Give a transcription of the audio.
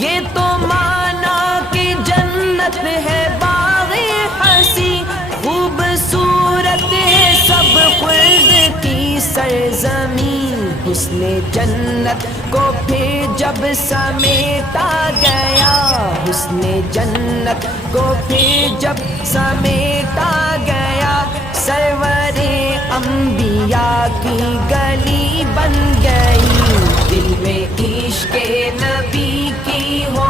یہ تو مانا کہ جنت ہے باغ ہنسی، خوبصورت ہے سب خلد کی سرزمین، حسن جنت کو پھر جب سمیٹا گیا، حسن جنت کو پھر جب سمیٹا گیا، سرور انبیاء کی گلی بن گئی، دل میں عشق نبی کی ہو